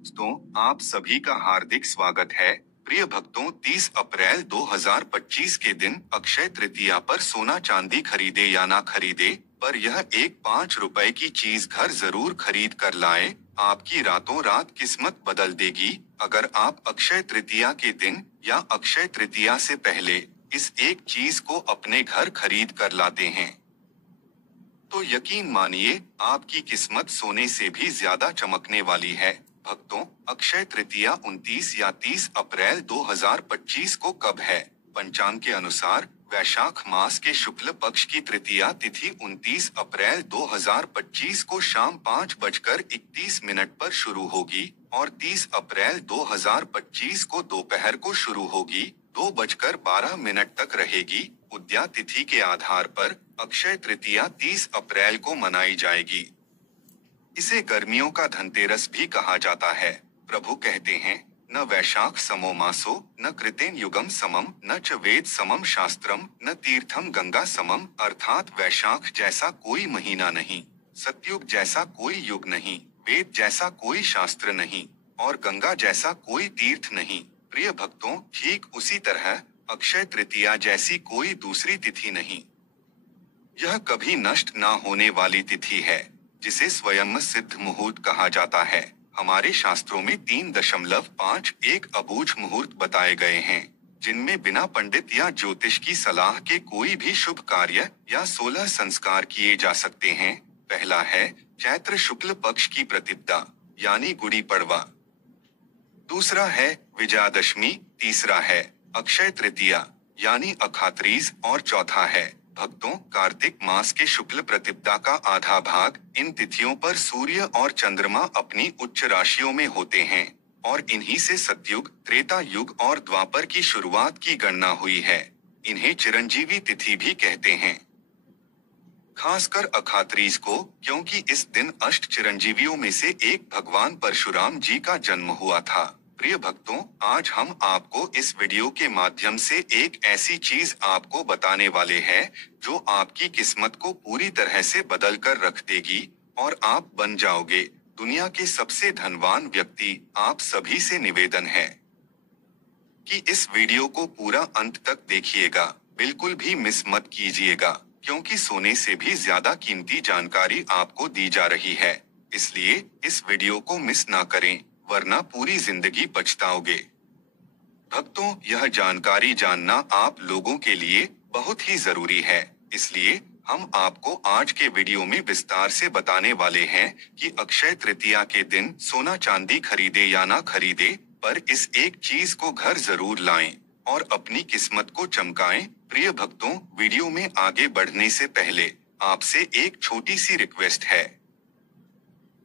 दोस्तों, आप सभी का हार्दिक स्वागत है। प्रिय भक्तों, 30 अप्रैल 2025 के दिन अक्षय तृतीया पर सोना चांदी खरीदे या ना खरीदे, पर यह एक 5 रुपए की चीज घर जरूर खरीद कर लाए। आपकी रातों रात किस्मत बदल देगी अगर आप अक्षय तृतीया के दिन या अक्षय तृतीया से पहले इस एक चीज को अपने घर खरीद कर लाते हैं। तो यकीन मानिए, आपकी किस्मत सोने से भी ज्यादा चमकने वाली है। भक्तों, अक्षय तृतीया 29 या 30 अप्रैल 2025 को कब है? पंचांग के अनुसार वैशाख मास के शुक्ल पक्ष की तृतीया तिथि 29 अप्रैल 2025 को शाम 5:31 पर शुरू होगी और 30 अप्रैल 2025 को दोपहर को शुरू होगी, 2:12 तक रहेगी। उद्या तिथि के आधार पर अक्षय तृतीया 30 अप्रैल को मनाई जाएगी। इसे गर्मियों का धनतेरस भी कहा जाता है। प्रभु कहते हैं, न वैशाख समो मासो, न कृतेन युगम समम, न च वेद समम शास्त्रम, न तीर्थम गंगा समम। अर्थात वैशाख जैसा कोई महीना नहीं, सतयुग जैसा कोई युग नहीं, वेद जैसा कोई शास्त्र नहीं और गंगा जैसा कोई तीर्थ नहीं। प्रिय भक्तों, ठीक उसी तरह अक्षय तृतीया जैसी कोई दूसरी तिथि नहीं। यह कभी नष्ट ना होने वाली तिथि है, जिसे स्वयं सिद्ध मुहूर्त कहा जाता है। हमारे शास्त्रों में 3.51 अबूझ मुहूर्त बताए गए हैं, जिनमें बिना पंडित या ज्योतिष की सलाह के कोई भी शुभ कार्य या 16 संस्कार किए जा सकते हैं। पहला है चैत्र शुक्ल पक्ष की प्रतिपदा यानी गुड़ी पड़वा। दूसरा है विजयादशमी। तीसरा है अक्षय तृतीया यानी अखात्रीज और चौथा है भक्तों कार्तिक मास के शुक्ल प्रतिपदा का आधा भाग। इन तिथियों पर सूर्य और चंद्रमा अपनी उच्च राशियों में होते हैं और इन्हीं से सतयुग, त्रेता युग और द्वापर की शुरुआत की गणना हुई है। इन्हें चिरंजीवी तिथि भी कहते हैं, खासकर अखात्रीज को, क्योंकि इस दिन अष्ट चिरंजीवियों में से एक भगवान परशुराम जी का जन्म हुआ था। प्रिय भक्तों, आज हम आपको इस वीडियो के माध्यम से एक ऐसी चीज आपको बताने वाले हैं जो आपकी किस्मत को पूरी तरह से बदल कर रख देगी और आप बन जाओगे दुनिया के सबसे धनवान व्यक्ति। आप सभी से निवेदन है कि इस वीडियो को पूरा अंत तक देखिएगा, बिल्कुल भी मिस मत कीजिएगा, क्योंकि सोने से भी ज्यादा कीमती जानकारी आपको दी जा रही है। इसलिए इस वीडियो को मिस ना करें, वरना पूरी जिंदगी पछताओगे। भक्तों, यह जानकारी जानना आप लोगों के लिए बहुत ही जरूरी है, इसलिए हम आपको आज के वीडियो में विस्तार से बताने वाले हैं कि अक्षय तृतीया के दिन सोना चांदी खरीदे या ना खरीदे, पर इस एक चीज को घर जरूर लाएं और अपनी किस्मत को चमकाएं। प्रिय भक्तों, वीडियो में आगे बढ़ने से पहले आपसे एक छोटी सी रिक्वेस्ट है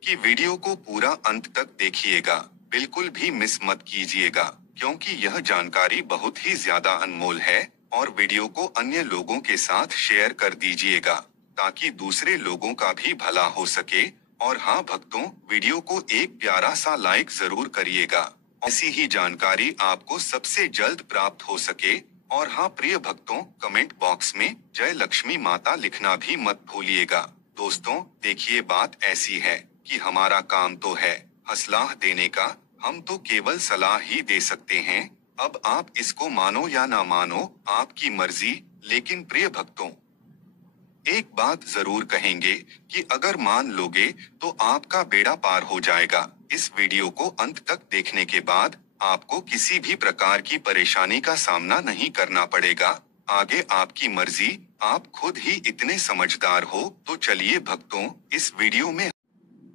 कि वीडियो को पूरा अंत तक देखिएगा, बिल्कुल भी मिस मत कीजिएगा, क्योंकि यह जानकारी बहुत ही ज्यादा अनमोल है और वीडियो को अन्य लोगों के साथ शेयर कर दीजिएगा ताकि दूसरे लोगों का भी भला हो सके। और हाँ भक्तों, वीडियो को एक प्यारा सा लाइक जरूर करिएगा, ऐसी ही जानकारी आपको सबसे जल्द प्राप्त हो सके। और हाँ प्रिय भक्तों, कमेंट बॉक्स में जय लक्ष्मी माता लिखना भी मत भूलिएगा। दोस्तों, देखिए बात ऐसी है कि हमारा काम तो है सलाह देने का, हम तो केवल सलाह ही दे सकते हैं। अब आप इसको मानो या ना मानो, आपकी मर्जी। लेकिन प्रिय भक्तों, एक बात जरूर कहेंगे कि अगर मान लोगे तो आपका बेड़ा पार हो जाएगा। इस वीडियो को अंत तक देखने के बाद आपको किसी भी प्रकार की परेशानी का सामना नहीं करना पड़ेगा। आगे आपकी मर्जी, आप खुद ही इतने समझदार हो। तो चलिए भक्तों, इस वीडियो में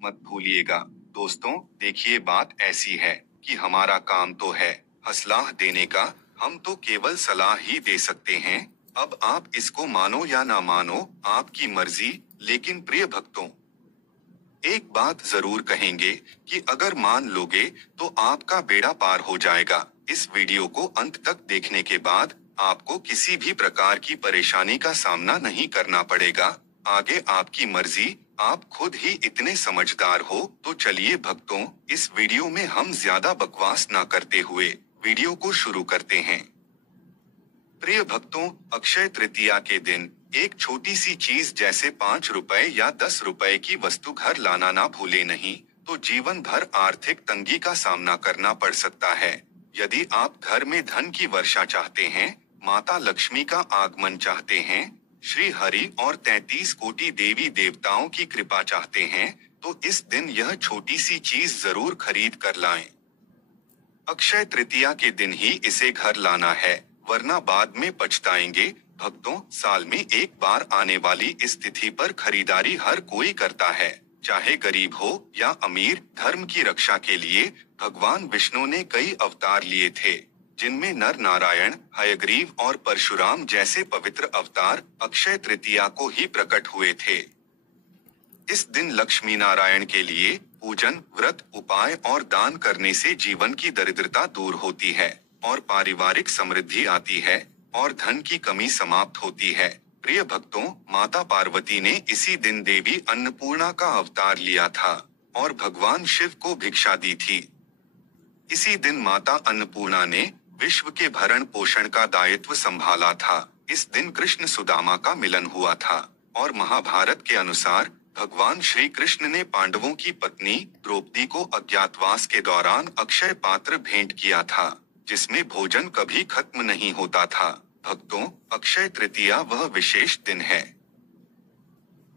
मत भूलिएगा। दोस्तों, देखिए बात ऐसी है कि हमारा काम तो है सलाह देने का, हम तो केवल सलाह ही दे सकते हैं। अब आप इसको मानो या ना मानो, आपकी मर्जी। लेकिन प्रिय भक्तों, एक बात जरूर कहेंगे कि अगर मान लोगे तो आपका बेड़ा पार हो जाएगा। इस वीडियो को अंत तक देखने के बाद आपको किसी भी प्रकार की परेशानी का सामना नहीं करना पड़ेगा। आगे आपकी मर्जी, आप खुद ही इतने समझदार हो। तो चलिए भक्तों, इस वीडियो में हम ज्यादा बकवास ना करते हुए वीडियो को शुरू करते हैं। प्रिय भक्तों, अक्षय तृतीया के दिन एक छोटी सी चीज जैसे 5 रुपए या 10 रुपए की वस्तु घर लाना ना भूले नहीं। तो जीवन भर आर्थिक तंगी का सामना करना पड़ सकता है। यदि आप घर में धन की वर्षा चाहते हैं, माता लक्ष्मी का आगमन चाहते हैं, श्री हरि और 33 कोटि देवी देवताओं की कृपा चाहते हैं, तो इस दिन यह छोटी सी चीज जरूर खरीद कर लाएं। अक्षय तृतीया के दिन ही इसे घर लाना है, वरना बाद में पछताएंगे। भक्तों, साल में एक बार आने वाली इस तिथि पर खरीदारी हर कोई करता है, चाहे गरीब हो या अमीर। धर्म की रक्षा के लिए भगवान विष्णु ने कई अवतार लिए थे, जिनमें नर नारायण, हयग्रीव और परशुराम जैसे पवित्र अवतार अक्षय तृतीया को ही प्रकट हुए थे। इस दिन लक्ष्मी नारायण के लिए पूजन, व्रत, उपाय और दान करने से जीवन की दरिद्रता दूर होती है और पारिवारिक समृद्धि आती है और धन की कमी समाप्त होती है। प्रिय भक्तों, माता पार्वती ने इसी दिन देवी अन्नपूर्णा का अवतार लिया था और भगवान शिव को भिक्षा दी थी। इसी दिन माता अन्नपूर्णा ने विश्व के भरण पोषण का दायित्व संभाला था। इस दिन कृष्ण सुदामा का मिलन हुआ था और महाभारत के अनुसार भगवान श्री कृष्ण ने पांडवों की पत्नी द्रौपदी को अज्ञातवास के दौरान अक्षय पात्र भेंट किया था, जिसमें भोजन कभी खत्म नहीं होता था। भक्तों, अक्षय तृतीया वह विशेष दिन है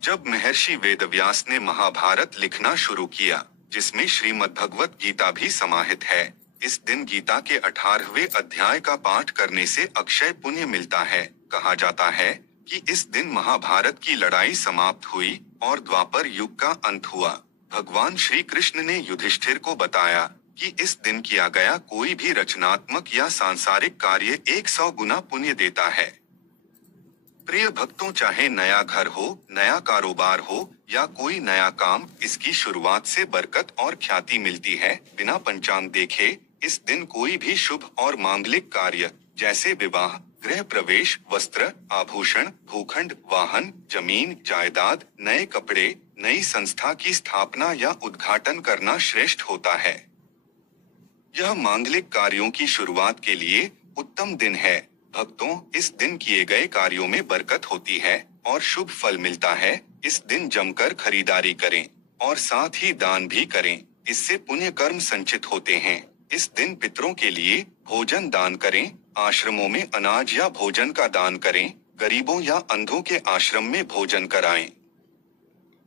जब महर्षि वेदव्यास ने महाभारत लिखना शुरू किया, जिसमें श्रीमद् भगवत गीता भी समाहित है। इस दिन गीता के 18वें अध्याय का पाठ करने से अक्षय पुण्य मिलता है। कहा जाता है कि इस दिन महाभारत की लड़ाई समाप्त हुई और द्वापर युग का अंत हुआ। भगवान श्री कृष्ण ने युधिष्ठिर को बताया कि इस दिन किया गया कोई भी रचनात्मक या सांसारिक कार्य 100 गुना पुण्य देता है। प्रिय भक्तों, चाहे नया घर हो, नया कारोबार हो या कोई नया काम, इसकी शुरुआत से बरकत और ख्याति मिलती है। बिना पंचांग देखे इस दिन कोई भी शुभ और मांगलिक कार्य जैसे विवाह, गृह प्रवेश, वस्त्र, आभूषण, भूखंड, वाहन, जमीन, जायदाद, नए कपड़े, नई संस्था की स्थापना या उद्घाटन करना श्रेष्ठ होता है। यह मांगलिक कार्यों की शुरुआत के लिए उत्तम दिन है। भक्तों, इस दिन किए गए कार्यों में बरकत होती है और शुभ फल मिलता है। इस दिन जमकर खरीदारी करें और साथ ही दान भी करें, इससे पुण्य कर्म संचित होते हैं। इस दिन पितरों के लिए भोजन दान करें, आश्रमों में अनाज या भोजन का दान करें, गरीबों या अंधों के आश्रम में भोजन कराएं।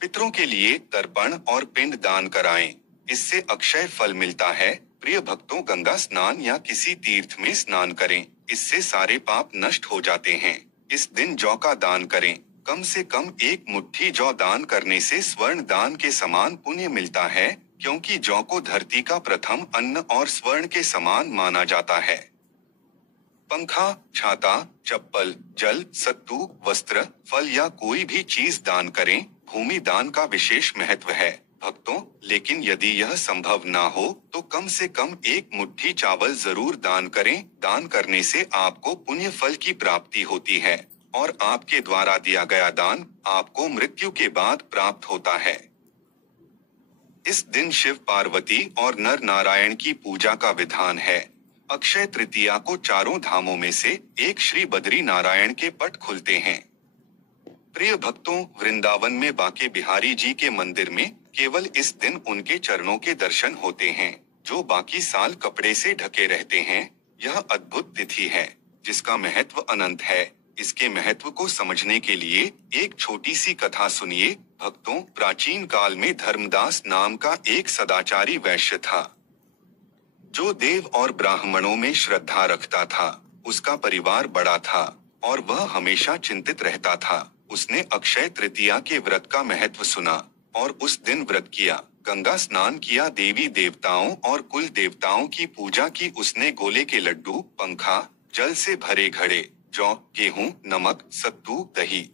पितरों के लिए तर्पण और पिंड दान कराएं, इससे अक्षय फल मिलता है। प्रिय भक्तों, गंगा स्नान या किसी तीर्थ में स्नान करें, इससे सारे पाप नष्ट हो जाते हैं। इस दिन जौ का दान करें, कम से कम 1 मुट्ठी जौ दान करने से स्वर्ण दान के समान पुण्य मिलता है, क्योंकि जौ को धरती का प्रथम अन्न और स्वर्ण के समान माना जाता है। पंखा, छाता, चप्पल, जल, सत्तू, वस्त्र, फल या कोई भी चीज दान करें। भूमि दान का विशेष महत्व है भक्तों, लेकिन यदि यह संभव ना हो तो कम से कम 1 मुट्ठी चावल जरूर दान करें। दान करने से आपको पुण्य फल की प्राप्ति होती है और आपके द्वारा दिया गया दान आपको मृत्यु के बाद प्राप्त होता है। इस दिन शिव पार्वती और नर नारायण की पूजा का विधान है। अक्षय तृतीया को चारों धामों में से एक श्री बद्री नारायण के पट खुलते हैं। प्रिय भक्तों, वृंदावन में बांके बिहारी जी के मंदिर में केवल इस दिन उनके चरणों के दर्शन होते हैं, जो बाकी साल कपड़े से ढके रहते हैं। यह अद्भुत तिथि है जिसका महत्व अनंत है। इसके महत्व को समझने के लिए एक छोटी सी कथा सुनिए। भक्तों, प्राचीन काल में धर्मदास नाम का एक सदाचारी वैश्य था, जो देव और ब्राह्मणों में श्रद्धा रखता था। उसका परिवार बड़ा था और वह हमेशा चिंतित रहता था। उसने अक्षय तृतीया के व्रत का महत्व सुना और उस दिन व्रत किया, गंगा स्नान किया, देवी देवताओं और कुल देवताओं की पूजा की। उसने गोले के लड्डू, पंखा, जल से भरे घड़े, जौ, गेहूं, नमक, सत्तू, दही,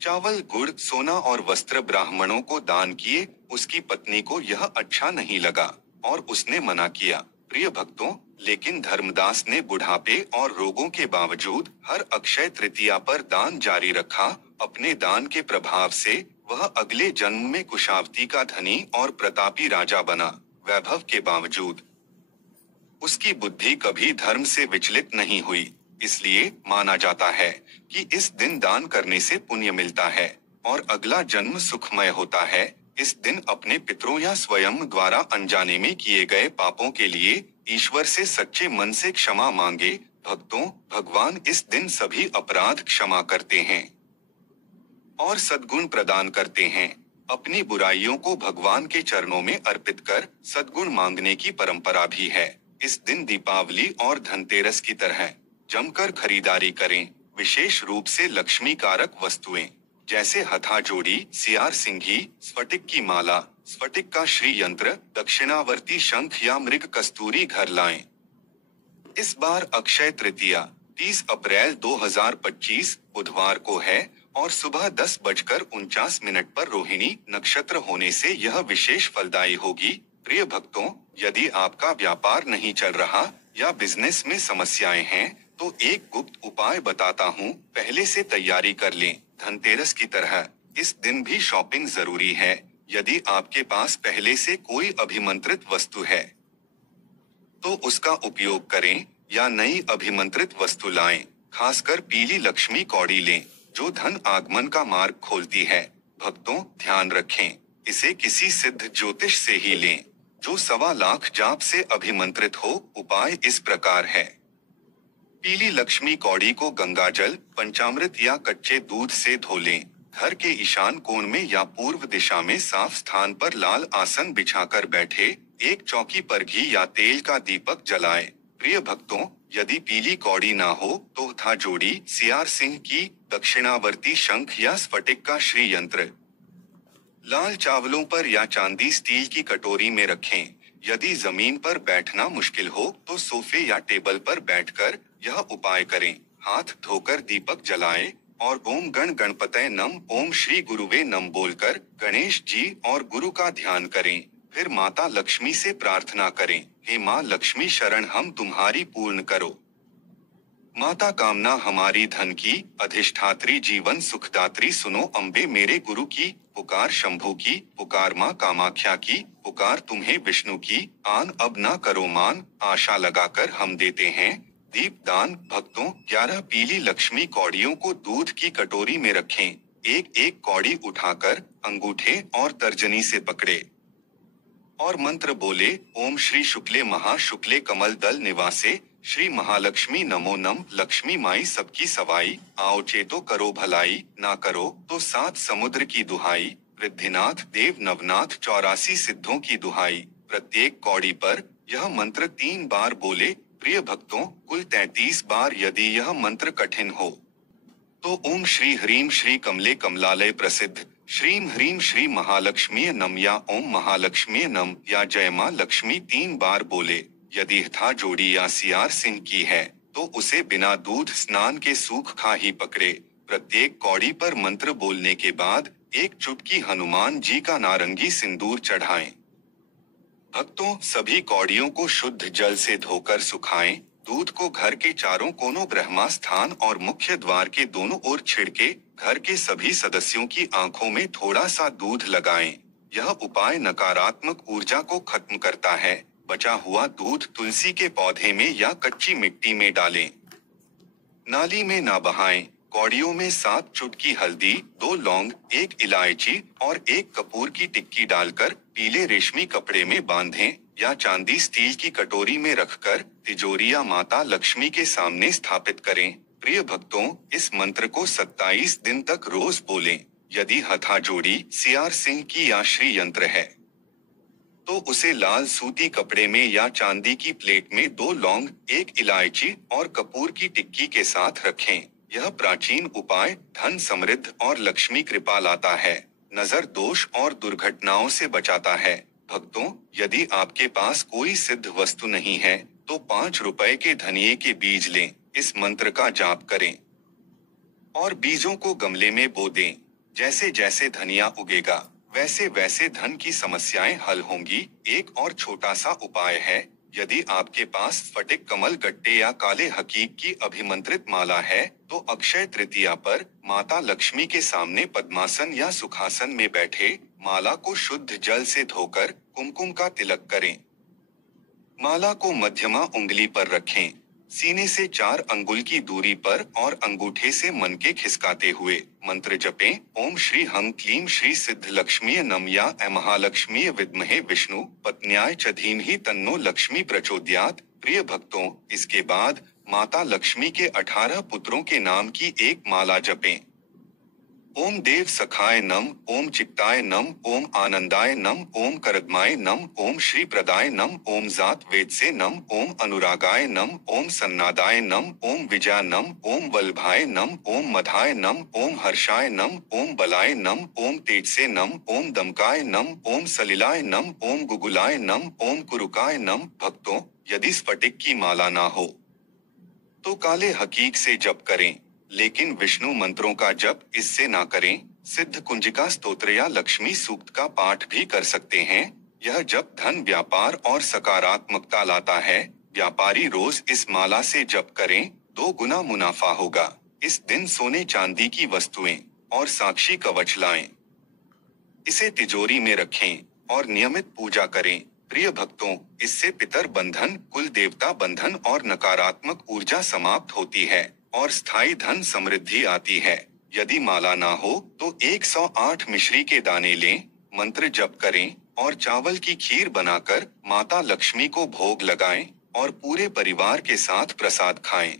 चावल, गुड़, सोना और वस्त्र ब्राह्मणों को दान किए। उसकी पत्नी को यह अच्छा नहीं लगा और उसने मना किया। प्रिय भक्तों, लेकिन धर्मदास ने बुढ़ापे और रोगों के बावजूद हर अक्षय तृतीया पर दान जारी रखा। अपने दान के प्रभाव से वह अगले जन्म में कुशावती का धनी और प्रतापी राजा बना। वैभव के बावजूद उसकी बुद्धि कभी धर्म से विचलित नहीं हुई। इसलिए माना जाता है कि इस दिन दान करने से पुण्य मिलता है और अगला जन्म सुखमय होता है। इस दिन अपने पितरों या स्वयं द्वारा अनजाने में किए गए पापों के लिए ईश्वर से सच्चे मन से क्षमा मांगे। भक्तों, भगवान इस दिन सभी अपराध क्षमा करते हैं और सद्गुण प्रदान करते हैं। अपनी बुराइयों को भगवान के चरणों में अर्पित कर सद्गुण मांगने की परंपरा भी है। इस दिन दीपावली और धनतेरस की तरह जमकर खरीदारी करें। विशेष रूप से लक्ष्मी कारक वस्तुएं जैसे हथाजोड़ी, सियार सिंघी, स्फटिक की माला, स्फटिक का श्री यंत्र, दक्षिणावर्ती शंख या मृग कस्तूरी घर लाएं। इस बार अक्षय तृतीया 30 अप्रैल 2025 बुधवार को है और सुबह 10:49 पर रोहिणी नक्षत्र होने से यह विशेष फलदायी होगी। प्रिय भक्तों, यदि आपका व्यापार नहीं चल रहा या बिजनेस में समस्याएं हैं, तो एक गुप्त उपाय बताता हूँ, पहले से तैयारी कर लें। धनतेरस की तरह इस दिन भी शॉपिंग जरूरी है। यदि आपके पास पहले से कोई अभिमंत्रित वस्तु है तो उसका उपयोग करें या नई अभिमंत्रित वस्तु लाएं। खासकर पीली लक्ष्मी कौड़ी लें, जो धन आगमन का मार्ग खोलती है। भक्तों, ध्यान रखें, इसे किसी सिद्ध ज्योतिष से ही लें जो 1.25 लाख जाप से अभिमंत्रित हो। उपाय इस प्रकार है। पीली लक्ष्मी कौड़ी को गंगाजल, पंचामृत या कच्चे दूध से धो लें। घर के ईशान कोण में या पूर्व दिशा में साफ स्थान पर लाल आसन बिछाकर बैठे, एक चौकी पर घी या तेल का दीपक जलाएं। प्रिय भक्तों, यदि पीली कौड़ी ना हो तो हथाजोड़ी, सियार सिंह की, दक्षिणावर्ती शंख या स्फटिक का श्री यंत्र लाल चावलों पर या चांदी स्टील की कटोरी में रखें। यदि जमीन पर बैठना मुश्किल हो तो सोफे या टेबल पर बैठकर यह उपाय करें। हाथ धोकर दीपक जलाएं और ओम गण गणपतये नम, ओम श्री गुरुवे नम बोलकर गणेश जी और गुरु का ध्यान करें। फिर माता लक्ष्मी से प्रार्थना करें, हे माँ लक्ष्मी शरण हम तुम्हारी पूर्ण करो। माता कामना हमारी धन की, अधिष्ठात्री जीवन सुखदात्री सुनो अम्बे मेरे गुरु की। पुकार शंभू की, पुकार माँ कामाख्या की, पुकार तुम्हें विष्णु की। आन अब ना करो मान, आशा लगाकर हम देते हैं दीप दान। भक्तों, 11 पीली लक्ष्मी कौड़ियों को दूध की कटोरी में रखें। एक एक कौड़ी उठाकर अंगूठे और तर्जनी से पकड़े और मंत्र बोले, ओम श्री शुक्ले महाशुक्ले कमल दल निवासे, श्री महालक्ष्मी नमो नम। लक्ष्मी माई सबकी सवाई, आओ चेतो करो भलाई, ना करो तो 7 समुद्र की दुहाई। वृद्धिनाथ देव नवनाथ 84 सिद्धों की दुहाई। प्रत्येक कौड़ी पर यह मंत्र 3 बार बोले। प्रिय भक्तों, कुल 33 बार। यदि यह मंत्र कठिन हो तो ओम श्री ह्रीम श्री कमले कमलालय प्रसिद्ध, श्रीम ह्रीम श्री महालक्ष्मी नम या ओम महालक्ष्मी नम या जय मां लक्ष्मी 3 बार बोले। यदि हथाजोड़ी या सियार सिंह की है तो उसे बिना दूध स्नान के सूख खा ही पकड़े। प्रत्येक कौड़ी पर मंत्र बोलने के बाद एक चुटकी हनुमान जी का नारंगी सिंदूर चढ़ाएं। भक्तों, सभी कौड़ियों को शुद्ध जल से धोकर सुखाएं। दूध को घर के चारों कोनों, ब्रह्मा स्थान और मुख्य द्वार के दोनों ओर छिड़के घर के सभी सदस्यों की आंखों में थोड़ा सा दूध लगाएं। यह उपाय नकारात्मक ऊर्जा को खत्म करता है। बचा हुआ दूध तुलसी के पौधे में या कच्ची मिट्टी में डालें। नाली में ना बहाएं। कौड़ियों में 7 चुटकी हल्दी, 2 लौंग, 1 इलायची और 1 कपूर की टिक्की डालकर पीले रेशमी कपड़े में बांधें या चांदी स्टील की कटोरी में रखकर तिजोरी या माता लक्ष्मी के सामने स्थापित करें। प्रिय भक्तों, इस मंत्र को 27 दिन तक रोज बोलें। यदि हथाजोड़ी, सियार सिंह की या श्री यंत्र है तो उसे लाल सूती कपड़े में या चांदी की प्लेट में 2 लौंग, 1 इलायची और कपूर की टिक्की के साथ रखें। यह प्राचीन उपाय धन, समृद्ध और लक्ष्मी कृपा लाता है, नजर दोष और दुर्घटनाओं से बचाता है। भक्तों, यदि आपके पास कोई सिद्ध वस्तु नहीं है तो 5 रुपए के धनिये के बीज लें, इस मंत्र का जाप करें और बीजों को गमले में बो दें। जैसे जैसे धनिया उगेगा वैसे वैसे धन की समस्याएं हल होंगी। एक और छोटा सा उपाय है, यदि आपके पास स्फटिक, कमल गट्टे या काले हकीक की अभिमंत्रित माला है तो अक्षय तृतीया पर माता लक्ष्मी के सामने पद्मासन या सुखासन में बैठे माला को शुद्ध जल से धोकर कुमकुम का तिलक करें। माला को मध्यमा उंगली पर रखें। सीने से 4 अंगुल की दूरी पर और अंगूठे से मन के खिसकाते हुए मंत्र जपें। ओम श्री हं क्लीं श्री सिद्ध लक्ष्मीय नम या महालक्ष्मीय विद्महे विष्णु पत्न्याय च धीमहि तन्नो लक्ष्मी प्रचोदयात्। प्रिय भक्तों, इसके बाद माता लक्ष्मी के 18 पुत्रों के नाम की एक माला जपें। ओम देव सखाय नम, ओम चित्ताय नम, ओम आनंदाय नम, ओम करदमाय नम, ओम श्री प्रदाय नम, ओम जात वेद से नम, ओम अनुरागाय नम, ओम सन्नादाय नम, ओम विजया नम, ओम वल्भाय नम, ओम मधाय नम, ओम हर्षाय नम, ओम बलाय नम, ओम तेज से नम, ओम दमकाय नम, ओम सलिलाय नम, ओम गुगुलाय नम, ओम कुरुकाय नम। भक्तों, यदि स्फटिक की माला ना हो तो काले हकीक से जप करें, लेकिन विष्णु मंत्रों का जप इससे ना करें। सिद्ध कुंजिका स्तोत्र या लक्ष्मी सूक्त का पाठ भी कर सकते हैं। यह जप धन, व्यापार और सकारात्मकता लाता है। व्यापारी रोज इस माला से जप करें, 2 गुना मुनाफा होगा। इस दिन सोने चांदी की वस्तुएं और साक्षी कवच लाएं। इसे तिजोरी में रखें और नियमित पूजा करें। प्रिय भक्तों, इससे पितर बंधन, कुल देवता बंधन और नकारात्मक ऊर्जा समाप्त होती है और स्थायी धन समृद्धि आती है। यदि माला ना हो तो 108 मिश्री के दाने लें, मंत्र जप करें और चावल की खीर बनाकर माता लक्ष्मी को भोग लगाएं और पूरे परिवार के साथ प्रसाद खाएं।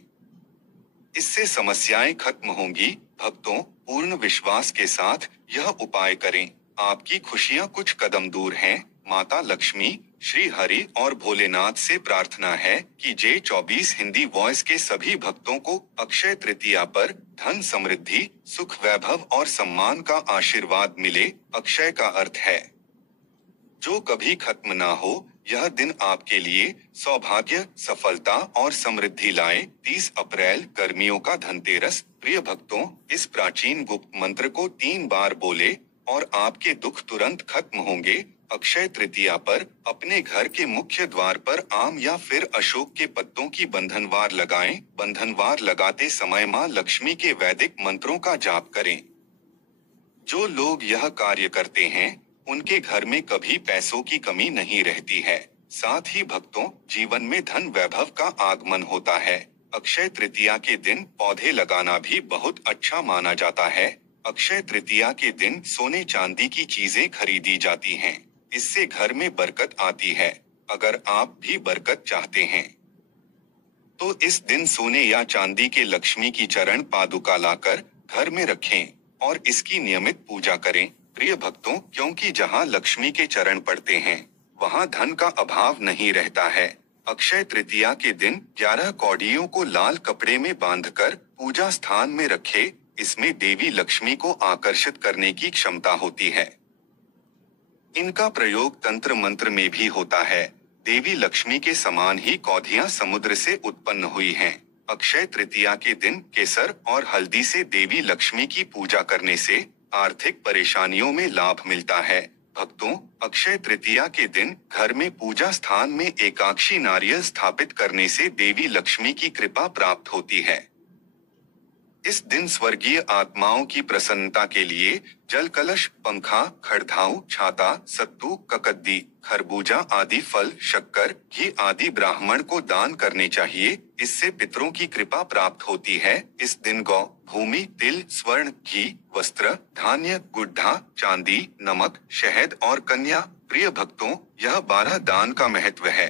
इससे समस्याएं खत्म होंगी। भक्तों, पूर्ण विश्वास के साथ यह उपाय करें, आपकी खुशियां कुछ कदम दूर हैं। माता लक्ष्मी, श्री हरि और भोलेनाथ से प्रार्थना है कि J24 हिंदी वॉइस के सभी भक्तों को अक्षय तृतीया पर धन, समृद्धि, सुख, वैभव और सम्मान का आशीर्वाद मिले। अक्षय का अर्थ है जो कभी खत्म ना हो। यह दिन आपके लिए सौभाग्य, सफलता और समृद्धि लाए। 30 अप्रैल, गर्मियों का धनतेरस। प्रिय भक्तों, इस प्राचीन गुप्त मंत्र को 3 बार बोले और आपके दुख तुरंत खत्म होंगे। अक्षय तृतीया पर अपने घर के मुख्य द्वार पर आम या फिर अशोक के पत्तों की बंधनवार लगाएं। बंधनवार लगाते समय मां लक्ष्मी के वैदिक मंत्रों का जाप करें। जो लोग यह कार्य करते हैं उनके घर में कभी पैसों की कमी नहीं रहती है। साथ ही भक्तों, जीवन में धन, वैभव का आगमन होता है। अक्षय तृतीया के दिन पौधे लगाना भी बहुत अच्छा माना जाता है। अक्षय तृतीया के दिन सोने चांदी की चीजें खरीदी जाती हैं। इससे घर में बरकत आती है। अगर आप भी बरकत चाहते हैं तो इस दिन सोने या चांदी के लक्ष्मी की चरण पादुका लाकर घर में रखें और इसकी नियमित पूजा करें। प्रिय भक्तों, क्योंकि जहां लक्ष्मी के चरण पड़ते हैं वहां धन का अभाव नहीं रहता है। अक्षय तृतीया के दिन 11 कौड़ियों को लाल कपड़े में बांधकर पूजा स्थान में रखे। इसमें देवी लक्ष्मी को आकर्षित करने की क्षमता होती है। इनका प्रयोग तंत्र मंत्र में भी होता है। देवी लक्ष्मी के समान ही कौधियां समुद्र से उत्पन्न हुई हैं। अक्षय तृतीया के दिन केसर और हल्दी से देवी लक्ष्मी की पूजा करने से आर्थिक परेशानियों में लाभ मिलता है। भक्तों, अक्षय तृतीया के दिन घर में पूजा स्थान में एकाक्षी नारियल स्थापित करने से देवी लक्ष्मी की कृपा प्राप्त होती है। इस दिन स्वर्गीय आत्माओं की प्रसन्नता के लिए जल कलश, पंखा, खड़धाऊ, छाता, सत्तू, ककद्दी, खरबूजा आदि फल, शक्कर, घी आदि ब्राह्मण को दान करने चाहिए। इससे पितरों की कृपा प्राप्त होती है। इस दिन गौ, भूमि, तिल, स्वर्ण, घी, वस्त्र, धान्य, गुड्ढा, चांदी, नमक, शहद और कन्या। प्रिय भक्तों, यह 12 दान का महत्व है।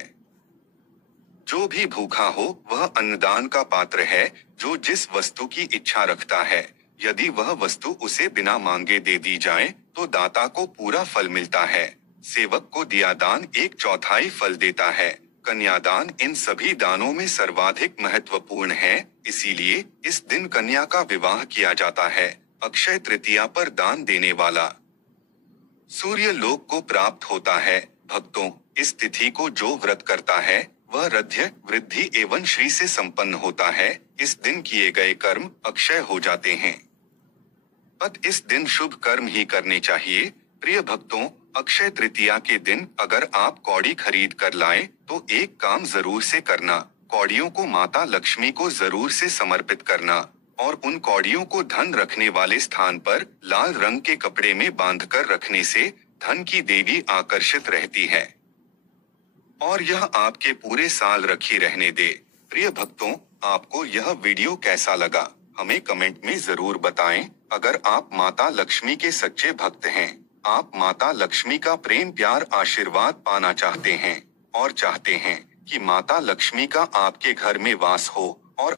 जो भी भूखा हो वह अन्नदान का पात्र है। जो जिस वस्तु की इच्छा रखता है, यदि वह वस्तु उसे बिना मांगे दे दी जाए तो दाता को पूरा फल मिलता है। सेवक को दिया दान 1/4 फल देता है। कन्यादान इन सभी दानों में सर्वाधिक महत्वपूर्ण है। इसीलिए इस दिन कन्या का विवाह किया जाता है। अक्षय तृतीया पर दान देने वाला सूर्य लोक को प्राप्त होता है। भक्तों, इस तिथि को जो व्रत करता है वह रध्य, वृद्धि एवं श्री से संपन्न होता है। इस दिन किए गए कर्म अक्षय हो जाते हैं। इस दिन शुभ कर्म ही करने चाहिए। प्रिय भक्तों, अक्षय तृतीया के दिन अगर आप कौड़ी खरीद कर लाएं तो एक काम जरूर से करना, कौड़ियों को माता लक्ष्मी को जरूर से समर्पित करना और उन कौड़ियों को धन रखने वाले स्थान पर लाल रंग के कपड़े में बांधकर रखने से धन की देवी आकर्षित रहती है और यह आपके पूरे साल रखी रहने दे। प्रिय भक्तों, आपको यह वीडियो कैसा लगा, हमें कमेंट में जरूर बताएं। अगर आप माता लक्ष्मी के सच्चे भक्त हैं, आप माता लक्ष्मी का प्रेम प्यार आशीर्वाद पाना चाहते हैं और चाहते हैं कि माता लक्ष्मी का आपके घर में वास हो,